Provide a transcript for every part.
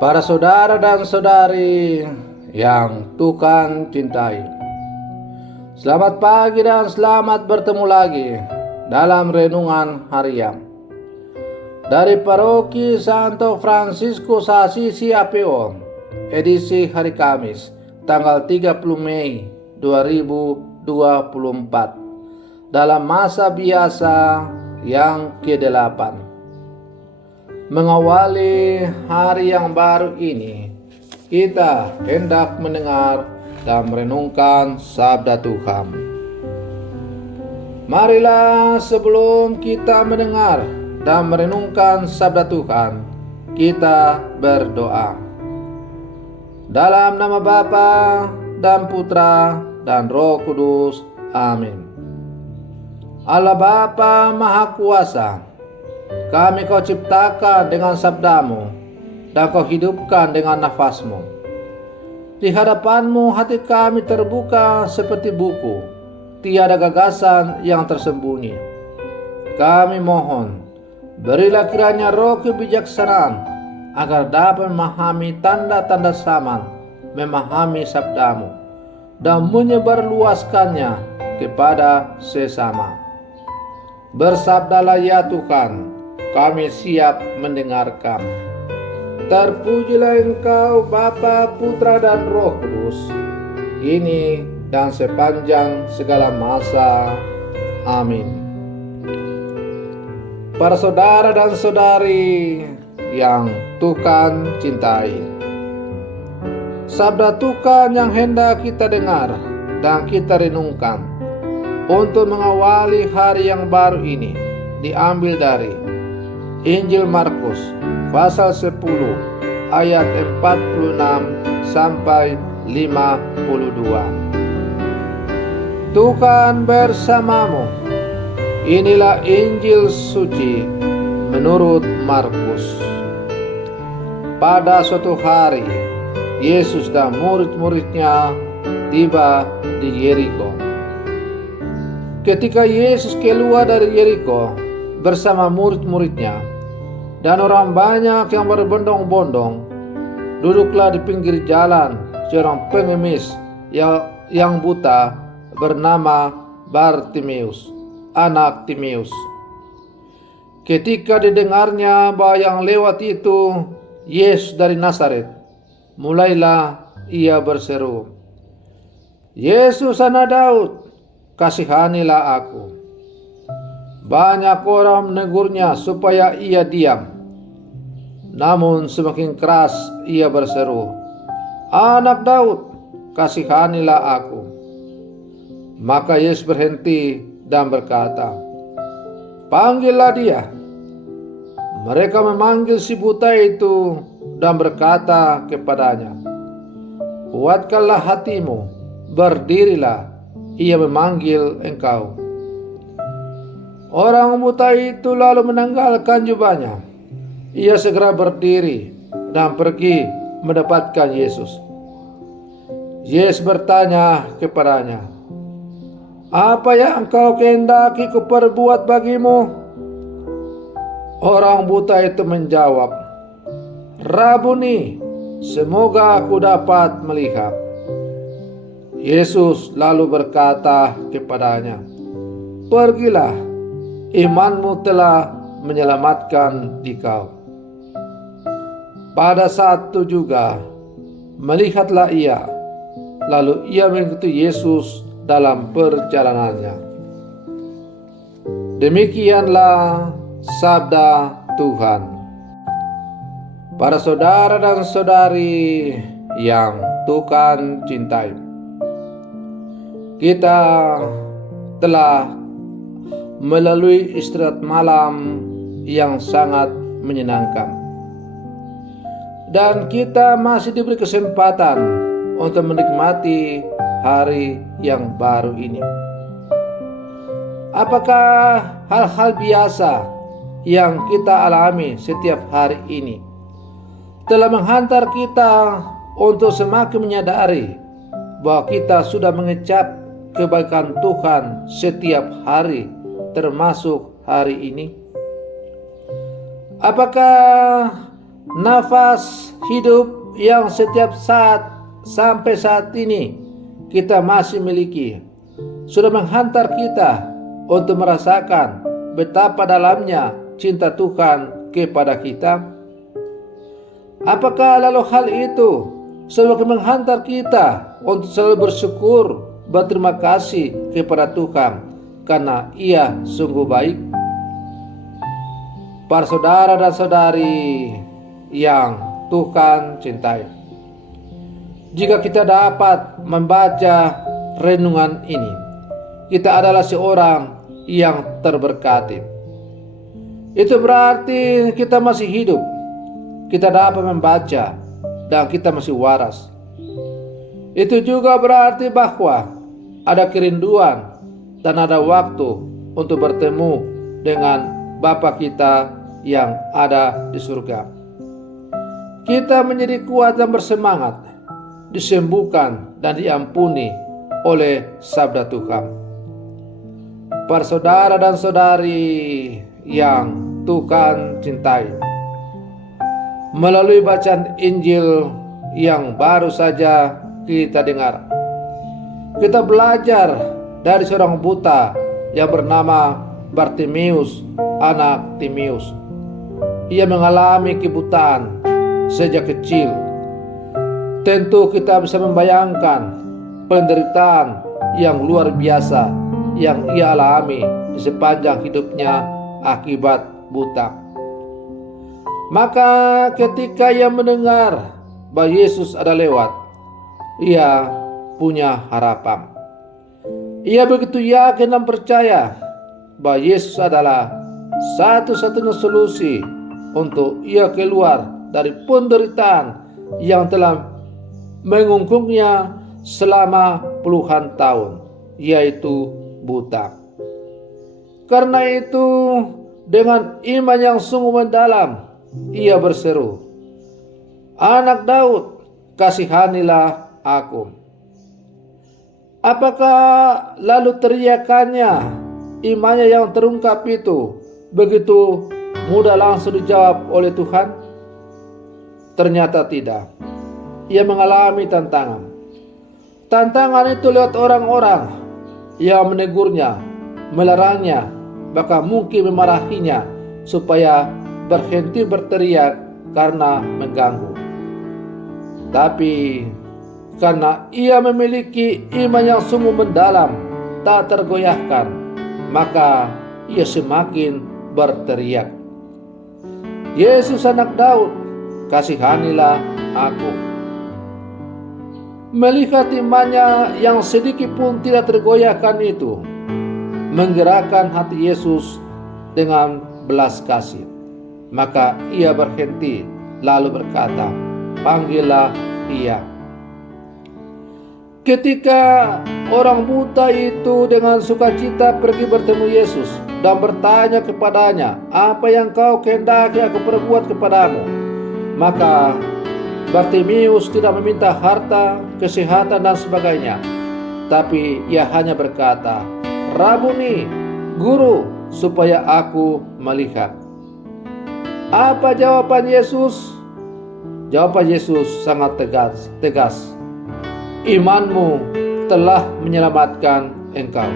Para saudara dan saudari yang Tuhan cintai, selamat pagi dan selamat bertemu lagi dalam renungan harian dari Paroki Santo Fransiskus Assisi APO, edisi hari Kamis, tanggal 30 Mei 2024, dalam masa biasa yang ke-8. Mengawali hari yang baru ini, kita hendak mendengar dan merenungkan sabda Tuhan. Marilah sebelum kita mendengar dan merenungkan sabda Tuhan, kita berdoa. Dalam nama Bapa dan Putra dan Roh Kudus. Amin. Allah Bapa Maha Kuasa, kami Kau ciptakan dengan sabdamu dan Kau hidupkan dengan nafasmu. Di hadapan-Mu hati kami terbuka seperti buku, tiada gagasan yang tersembunyi. Kami mohon, berilah kiranya roh kebijaksanaan agar dapat memahami tanda-tanda zaman, memahami sabdamu, dan menyebarluaskannya kepada sesama. Bersabdalah ya Tuhan, kami siap mendengarkan. Terpujilah Engkau Bapa, Putra dan Roh Kudus, kini dan sepanjang segala masa. Amin. Para saudara dan saudari yang Tuhan cintai, sabda Tuhan yang hendak kita dengar dan kita renungkan untuk mengawali hari yang baru ini diambil dari Injil Markus pasal 10 ayat 46 sampai 52. Tuhan bersamamu. Inilah Injil suci menurut Markus. Pada suatu hari, Yesus dan murid-muridnya tiba di Yeriko. Ketika Yesus keluar dari Yeriko bersama murid-muridnya dan orang banyak yang berbondong-bondong, duduklah di pinggir jalan seorang pengemis yang buta bernama Bartimeus, anak Timeus. Ketika didengarnya bahwa yang lewat itu Yesus dari Nazaret, mulailah ia berseru, "Yesus anak Daud, kasihanilah aku." Banyak orang menegurnya supaya ia diam. Namun semakin keras ia berseru, "Anak Daud, kasihanilah aku." Maka Yesus berhenti dan berkata, "Panggillah dia." Mereka memanggil si buta itu dan berkata kepadanya, "Kuatkanlah hatimu, berdirilah, ia memanggil engkau." Orang buta itu lalu menanggalkan jubahnya. Ia segera berdiri dan pergi mendapatkan Yesus. Yesus bertanya kepadanya, "Apa yang engkau kehendaki kuperbuat bagimu?" Orang buta itu menjawab, "Rabuni, semoga aku dapat melihat." Yesus lalu berkata kepadanya, "Pergilah, imanmu telah menyelamatkan dikau." Pada saat itu juga melihatlah ia, lalu ia mengikuti Yesus dalam perjalanannya. Demikianlah sabda Tuhan. Para saudara dan saudari yang Tuhan cintai, kita telah melalui istirahat malam yang sangat menyenangkan, dan kita masih diberi kesempatan untuk menikmati hari yang baru ini. Apakah hal-hal biasa yang kita alami setiap hari ini telah menghantar kita untuk semakin menyadari bahwa kita sudah mengecap kebaikan Tuhan setiap hari, termasuk hari ini? Apakah nafas hidup yang setiap saat sampai saat ini kita masih miliki sudah menghantar kita untuk merasakan betapa dalamnya cinta Tuhan kepada kita? Apakah lalu hal itu semakin menghantar kita untuk selalu bersyukur, berterima kasih kepada Tuhan karena Ia sungguh baik? Para saudara dan saudari yang Tuhan cintai, jika kita dapat membaca renungan ini, kita adalah seorang yang terberkati. Itu berarti kita masih hidup, kita dapat membaca, dan kita masih waras. Itu juga berarti bahwa ada kerinduan dan ada waktu untuk bertemu dengan Bapa kita yang ada di surga. Kita menjadi kuat dan bersemangat, disembuhkan dan diampuni oleh sabda Tuhan. Para saudara dan saudari yang Tuhan cintai, melalui bacaan Injil yang baru saja kita dengar, kita belajar dari seorang buta yang bernama Bartimeus, anak Timeus. Ia mengalami kebutaan sejak kecil. Tentu kita bisa membayangkan penderitaan yang luar biasa yang ia alami di sepanjang hidupnya akibat buta. Maka ketika ia mendengar bahwa Yesus ada lewat, ia punya harapan. Ia begitu yakin dan percaya bahwa Yesus adalah satu-satunya solusi untuk ia keluar dari penderitaan yang telah mengungkungnya selama puluhan tahun, yaitu buta. Karena itu, dengan iman yang sungguh mendalam, ia berseru, "Anak Daud, kasihanilah aku." Apakah lalu teriakannya, imannya yang terungkap itu begitu mudah langsung dijawab oleh Tuhan? Ternyata tidak. Ia mengalami tantangan. Tantangan itu lewat orang-orang yang menegurnya, melarangnya, bahkan mungkin memarahinya supaya berhenti berteriak karena mengganggu. Tapi karena ia memiliki iman yang sungguh mendalam, tak tergoyahkan, maka ia semakin berteriak, "Yesus anak Daud, kasihanilah aku." Melihat imannya yang sedikit pun tidak tergoyahkan itu menggerakkan hati Yesus dengan belas kasih. Maka ia berhenti lalu berkata, "Panggillah ia." Ketika orang buta itu dengan sukacita pergi bertemu Yesus dan bertanya kepadanya, "Apa yang kau kehendaki aku perbuat kepadamu?" Maka Bartimeus tidak meminta harta, kesehatan dan sebagainya, tapi ia hanya berkata, "Rabuni, guru, supaya aku melihat." Apa jawaban Yesus? Jawaban Yesus sangat tegas. "Imanmu telah menyelamatkan engkau."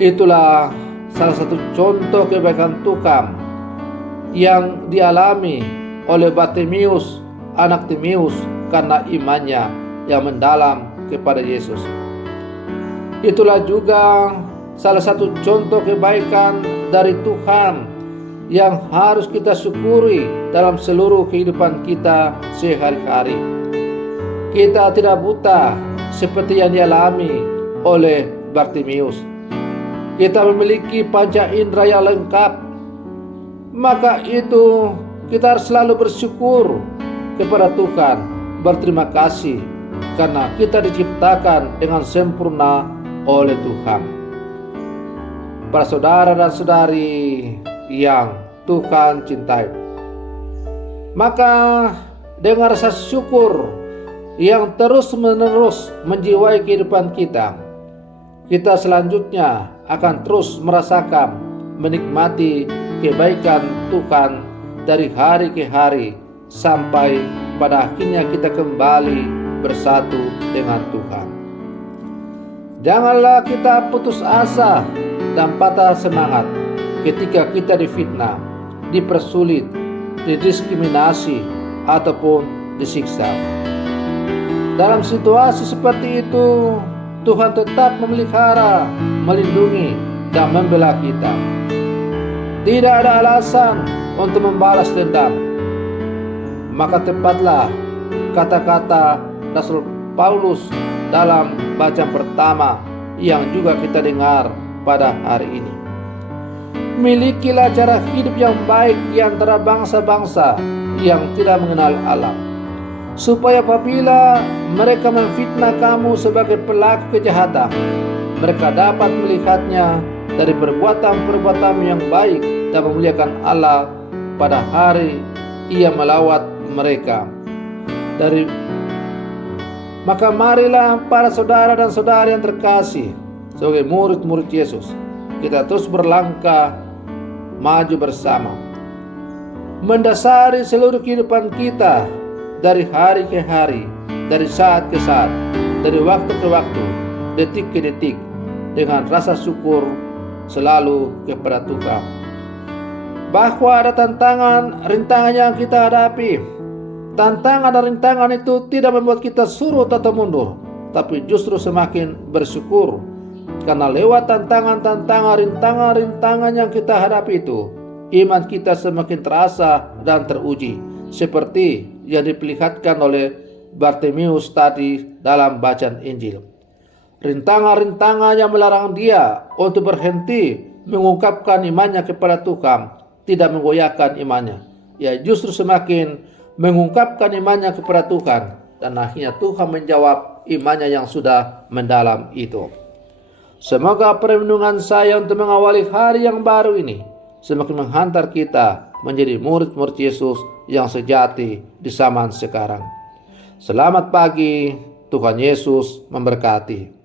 Itulah salah satu contoh kebaikan Tuhan yang dialami oleh Bartimeus, anak Timeus, karena imannya yang mendalam kepada Yesus. Itulah juga salah satu contoh kebaikan dari Tuhan yang harus kita syukuri dalam seluruh kehidupan kita sehari-hari. Kita tidak buta seperti yang dialami oleh Bartimeus. Kita memiliki panca indera yang lengkap. Maka itu kita harus selalu bersyukur kepada Tuhan, berterima kasih karena kita diciptakan dengan sempurna oleh Tuhan. Para saudara dan saudari yang Tuhan cintai, maka dengan rasa syukur yang terus-menerus menjiwai kehidupan kita, kita selanjutnya akan terus merasakan, menikmati kebaikan Tuhan dari hari ke hari sampai pada akhirnya kita kembali bersatu dengan Tuhan. Janganlah kita putus asa dan patah semangat ketika kita difitnah, dipersulit, didiskriminasi, ataupun disiksa. Dalam situasi seperti itu, Tuhan tetap memelihara, melindungi, dan membela kita. Tidak ada alasan untuk membalas dendam. Maka tepatlah kata-kata Rasul Paulus dalam bacaan pertama yang juga kita dengar pada hari ini. Milikilah cara hidup yang baik di antara bangsa-bangsa yang tidak mengenal Allah, supaya apabila mereka memfitnah kamu sebagai pelaku kejahatan, mereka dapat melihatnya dari perbuatan-perbuatan yang baik dan memuliakan Allah pada hari Ia melawat mereka. Maka marilah para saudara dan saudari yang terkasih, sebagai murid-murid Yesus, kita terus berlangkah maju bersama, mendasari seluruh kehidupan kita dari hari ke hari, dari saat ke saat, dari waktu ke waktu, detik ke detik, dengan rasa syukur selalu kepada Tuhan. Bahwa ada tantangan, rintangan yang kita hadapi. Tantangan dan rintangan itu tidak membuat kita surut atau mundur, tapi justru semakin bersyukur. Karena lewat tantangan-tantangan, rintangan-rintangan yang kita hadapi itu, iman kita semakin terasa dan teruji, seperti yang diperlihatkan oleh Bartimeus tadi dalam bacaan Injil. Rintangan-rintangan yang melarang dia untuk berhenti mengungkapkan imannya kepada Tuhan tidak menggoyahkan imannya. Ia justru semakin mengungkapkan imannya kepada Tuhan, dan akhirnya Tuhan menjawab imannya yang sudah mendalam itu. Semoga perlindungan saya untuk mengawali hari yang baru ini semakin menghantar kita menjadi murid-murid Yesus yang sejati di zaman sekarang. Selamat pagi, Tuhan Yesus memberkati.